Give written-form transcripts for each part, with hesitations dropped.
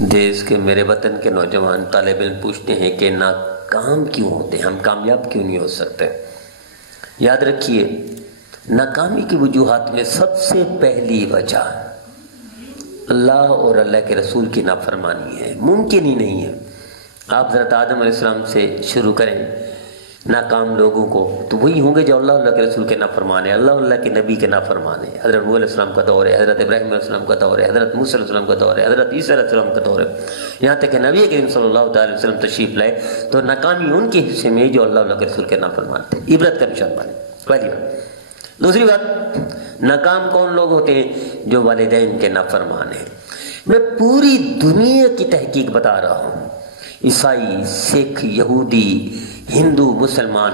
دیش کے میرے وطن کے نوجوان طالب علم پوچھتے ہیں کہ ناکام کیوں ہوتے ہیں، ہم کامیاب کیوں نہیں ہو سکتے؟ یاد رکھیے، ناکامی کی وجوہات میں سب سے پہلی وجہ اللہ اور اللہ کے رسول کی نافرمانی ہے۔ ممکن ہی نہیں ہے۔ آپ حضرت آدم علیہ السلام سے شروع کریں ناکام لوگوں کو تو وہی ہوں گے جو اللہ کے رسول کے نافرمان ہیں، اللہ کے نبی کے نافرمان ہیں۔ حضرت نوح علیہ السلام کا دور ہے، حضرت ابراہیم علیہ السلام کا دور ہے، حضرت موسیٰ علیہ السلام کا دور ہے، حضرت عیسیٰ علیہ السلام کا دور ہے، یہاں تک کہ نبی کریم صلی اللہ تعالی وسلم تشریف لائے تو ناکامی ان کے حصے میں جو اللہ کے رسول کے نافرمان تھے، عبرت کا نشان بنے۔ پہلی بات۔ دوسری بات، ناکام کون لوگ ہوتے ہیں؟ جو والدین کے نافرمان ہیں۔ میں پوری دنیا کی تحقیق بتا رہا ہوں، عیسائی، سکھ، یہودی، ہندو، مسلمان،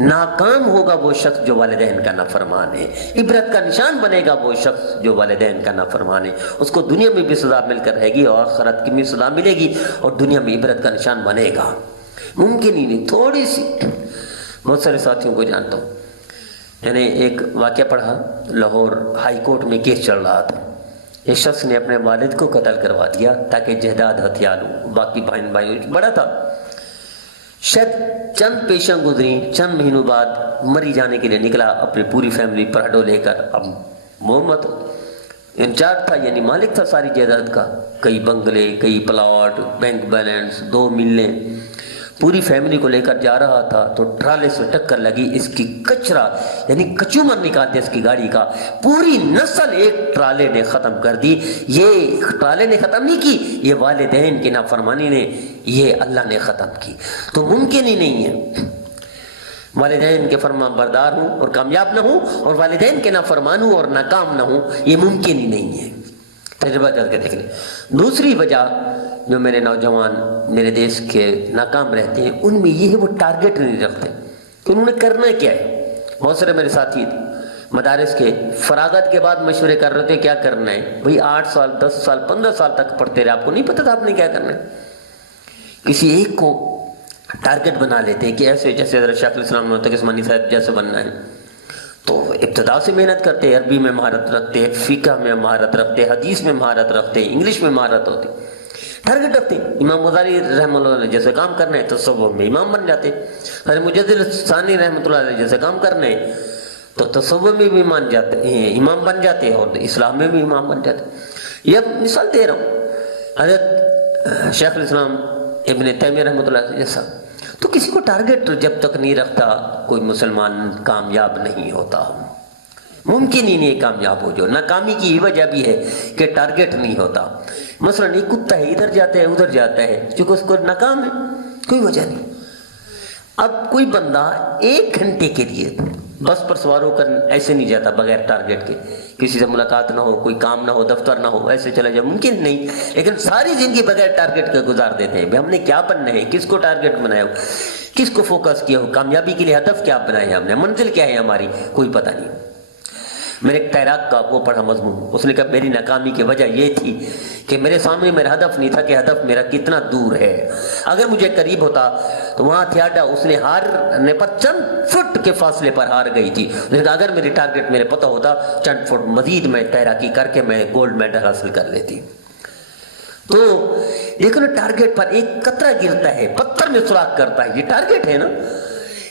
ناکام ہوگا وہ شخص جو والدین کا نافرمان ہے۔ عبرت کا نشان بنے گا وہ شخص جو والدین کا نافرمان ہے۔ اس کو دنیا میں بھی سزا مل کر رہے گی اور آخرت کی بھی سزا ملے گی اور دنیا میں عبرت کا نشان بنے گا۔ ممکن ہی نہیں، تھوڑی سی۔ بہت سارے ساتھیوں کو جانتا ہوں، یعنی ایک واقعہ پڑھا، لاہور ہائی کورٹ میں کیس چل رہا تھا، ایک شخص نے اپنے والد کو قتل کروا دیا تاکہ جائیداد ہتھیار لوں، باقی بہن بھائی بڑا تھا، شاید چند پیشاں گزری، چند مہینوں بعد مری جانے کے لیے نکلا، اپنی پوری فیملی پرہڈو لے کر۔ اب محمد انچارج تھا، یعنی مالک تھا ساری جائیداد کا، کئی بنگلے، کئی پلاٹ، بینک بیلنس، 2 ملیں، پوری فیملی کو لے کر جا رہا تھا تو ٹرالے سے ٹکر لگی، اس کی کچرا یعنی کچومر نکال دیا اس کی گاڑی کا، پوری نسل ایک ٹرالے نے ختم کر دی۔ یہ ٹرالے نے ختم نہیں کی، یہ والدین کی نافرمانی نے، یہ اللہ نے ختم کی۔ تو ممکن ہی نہیں ہے والدین کے فرما بردار ہوں اور کامیاب نہ ہوں، اور والدین کے نافرمان ہوں اور ناکام نہ ہوں، یہ ممکن ہی نہیں ہے۔ تجربہ کر کے دیکھ لیں۔ دوسری وجہ جو میرے نوجوان میرے دیش کے ناکام رہتے ہیں، ان میں یہ ہے وہ ٹارگٹ نہیں رکھتے کہ انہوں نے کرنا کیا ہے۔ بہت سارے میرے ساتھی مدارس کے فراغت کے بعد مشورے کر رہے تھے کیا کرنا ہے، بھئی 8 سال 10 سال 15 سال تک پڑھتے رہے، آپ کو نہیں پتا تھا آپ نے کیا کرنا ہے۔ کسی ایک کو ٹارگٹ بنا لیتے ہیں کہ ایسے جیسے حضرت شیخ الاسلام محمد عثمانی صاحب جیسے بننا ہے، تو ابتدا سے محنت کرتے، عربی میں مہارت رکھتے، فقہ میں مہارت رکھتے، حدیث میں مہارت رکھتے، انگلش میں مہارت ہوتی، ٹارگٹ رکھتے۔ امام غزالی رحمہ اللہ علیہ جیسے کام کرنا ہے تو تصوف میں امام بن جاتے، حضرت مجدد ثانی رحمۃ اللہ علیہ جیسے کام کرنا ہے تو تصوف میں بھی امام بن جاتے اور اسلام میں بھی امام بن جاتے۔ یہ مثال دے رہا ہوں، حضرت شیخ الاسلام ابن تیمیہ رحمۃ اللہ علیہ جیسا۔ تو کسی کو ٹارگٹ جب تک نہیں رکھتا کوئی مسلمان کامیاب نہیں ہوتا، ممکن ہی نہیں کامیاب ہو۔ جو ناکامی کی وجہ بھی ہے کہ ٹارگٹ نہیں ہوتا۔ مثلا ایک کتا ہے، ادھر جاتا ہے ادھر جاتا ہے، چونکہ اس کو ناکام ہے، کوئی وجہ نہیں۔ اب کوئی بندہ 1 گھنٹے کے لیے بس پر سوار ہو کر ایسے نہیں جاتا بغیر ٹارگٹ کے، کسی سے ملاقات نہ ہو، کوئی کام نہ ہو، دفتر نہ ہو، ایسے چلا جائے، ممکن نہیں۔ لیکن ساری زندگی بغیر ٹارگٹ کے گزار دیتے ہیں۔ ہم نے کیا بننا ہے، کس کو ٹارگٹ بنایا ہو، کس کو فوکس کیا ہو، کامیابی کے لیے ہدف کیا بنایا ہم نے، منزل کیا ہے ہماری، کوئی پتہ نہیں۔ میں نے ایک تیراک کا وہ پڑھا مضمون، اس نے کہا میری ناکامی کی وجہ یہ تھی کہ میرے سامنے میرا ہدف نہیں تھا کہ ہدف میرا کتنا دور ہے، اگر مجھے قریب ہوتا تو وہاں تھا ڈا، اس نے ہارنے پر چند فٹ کے فاصلے پر ہار گئی تھی، لیکن اگر میری ٹارگٹ میرے پتہ ہوتا چند فٹ مزید میں تیراکی کر کے میں گولڈ میڈل حاصل کر لیتی۔ تو دیکھو نا، ٹارگٹ پر ایک قطرہ گرتا ہے پتھر میں سوراخ کرتا ہے، یہ ٹارگٹ ہے نا۔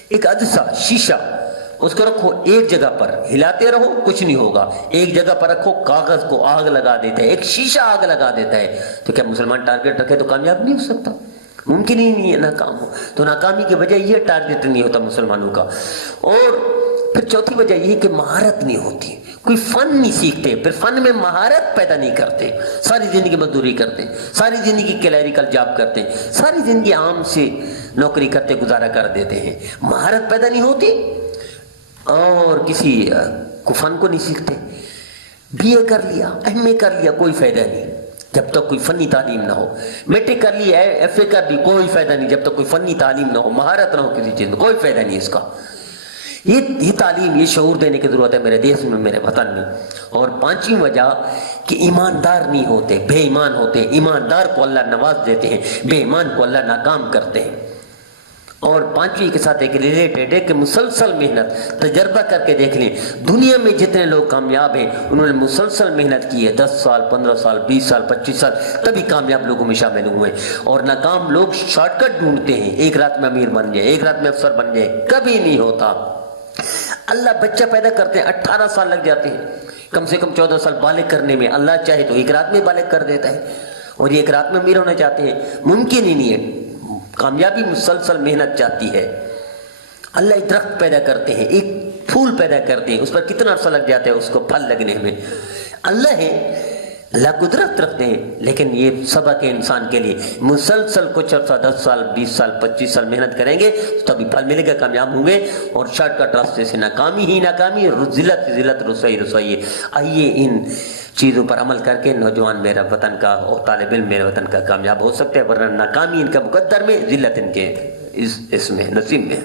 ایک عدسہ شیشہ، اس کو رکھو ایک جگہ پر، ہلاتے رہو کچھ نہیں ہوگا، ایک جگہ پر رکھو کاغذ کو آگ لگا دیتا ہے، ایک شیشہ آگ لگا دیتا ہے۔ تو کیا مسلمان ٹارگٹ رکھے تو کامیاب نہیں ہو سکتا؟ ممکن ہی نہیں ہے ناکام ہو۔ تو ناکامی کی وجہ یہ ٹارگٹ نہیں ہوتا مسلمانوں کا۔ اور پھر چوتھی وجہ یہ کہ مہارت نہیں ہوتی، کوئی فن نہیں سیکھتے، پھر فن میں مہارت پیدا نہیں کرتے، ساری زندگی مزدوری کرتے، ساری زندگی کلیریکل جاب کرتے، ساری زندگی عام سے نوکری کرتے گزارا کر دیتے ہیں، مہارت پیدا نہیں ہوتی اور کسی کو فن کو نہیں سیکھتے۔ بی اے کر لیا، ایم اے کر لیا، کوئی فائدہ نہیں جب تک کوئی فنی تعلیم نہ ہو، میٹرک کر لی، ایف اے کر لی، کوئی فائدہ نہیں جب تک کوئی فنی تعلیم نہ ہو، مہارت نہ ہو کسی چیز میں، کوئی فائدہ نہیں اس کا۔ یہ تعلیم، یہ شعور دینے کی ضرورت ہے میرے دیش میں، میرے وطن میں۔ اور 5ویں وجہ کہ ایماندار نہیں ہوتے، بے ایمان ہوتے ہیں۔ ایماندار کو اللہ نواز دیتے ہیں، بے ایمان کو اللہ ناکام کرتے ہیں۔ اور پانچویں کے ساتھ ایک ریلیٹڈ ہے کہ مسلسل محنت، تجربہ کر کے دیکھ لیں دنیا میں جتنے لوگ کامیاب ہیں انہوں نے مسلسل محنت کی ہے، 10 سال 15 سال 20 سال 25 سال، تبھی کامیاب لوگوں میں شامل ہوئے ہیں۔ اور ناکام لوگ شارٹ کٹ ڈھونڈتے ہیں، ایک رات میں امیر بن جائے، ایک رات میں افسر بن جائے، کبھی نہیں ہوتا۔ اللہ بچہ پیدا کرتے ہیں 18 سال لگ جاتے ہیں، کم سے کم 14 سال بالغ کرنے میں، اللہ چاہے تو ایک رات میں بالغ کر دیتا ہے، اور یہ ایک رات میں امیر ہونا چاہتے ہیں، ممکن ہی نہیں ہے۔ کامیابی مسلسل محنت چاہتی ہے۔ اللہ ایک درخت پیدا کرتے ہیں، ایک پھول پیدا کرتے ہیں، اس پر کتنا عرصہ لگ جاتا ہے اس کو پھل لگنے میں۔ اللہ ہے، اللہ قدرت رکھتے ہیں، لیکن یہ سبق ہے انسان کے لیے، مسلسل کچھ عرصہ 10 سال 20 سال 25 سال محنت کریں گے تبھی پھل ملے گا، کامیاب ہوں گے۔ اور شارٹ کٹ راستے سے ناکامی ہی ناکامی، ذلت ذلت، رسوائی رسوائی۔ آئیے ان چیزوں پر عمل کر کے نوجوان میرا وطن کا اور طالب علم میرے وطن کا کامیاب ہو سکتے ہیں، ورنہ ناکامی ان کا مقدر میں، ذلت ان کے اس میں نصیب میں۔